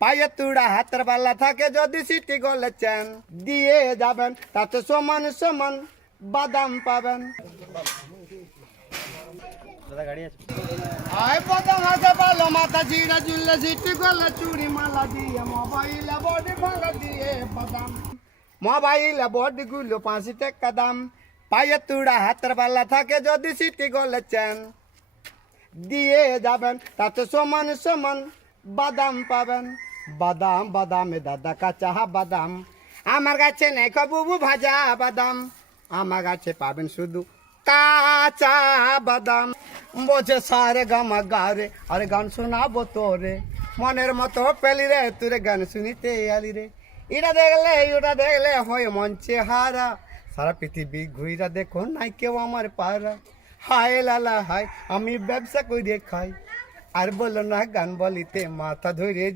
পায়ে তুড়া হাতের বালা থাকে যদি সিটি গলে চেন দিয়ে যাবেন তাতে সমান সমান বাদাম পাবেন। আয় বাদাম হাতে ভালো মাথা জিরা জুললে সিটি গলে চুরি মালা দিয়ে মোবাইলে বডি ভাঙা দিয়ে বাদাম। মোবাইলে বডি গুলো 5 টাকা দাম। পায়ে তুড়া হাতের বালা থাকে যদি সিটি গলে চেন দিয়ে যাবেন তাতে সমান সমান বাদাম পাবেন। বাদাম বাদামে দাদা কাঁচা বাদাম আমার কাছে নেই কবুবু ভাজা বাদাম আমার কাছে পাবেন শুধু কাঁচা বাদাম। বোঝে সারে গামা গারে আরে গান শোনাবো তোরে মনের মতো পেলি রে তোরে গান শুনিতে আলি রে। এটা দেখলে ওটা দেখলে হয় মঞ্চে হারা সারা পৃথিবী ঘুইরা দেখো নাই কেউ আমার পারা। হায় লালা হায় আমি ব্যবসা করে খাই আর বলো না গান বলিতে মাথা ধরে যায়।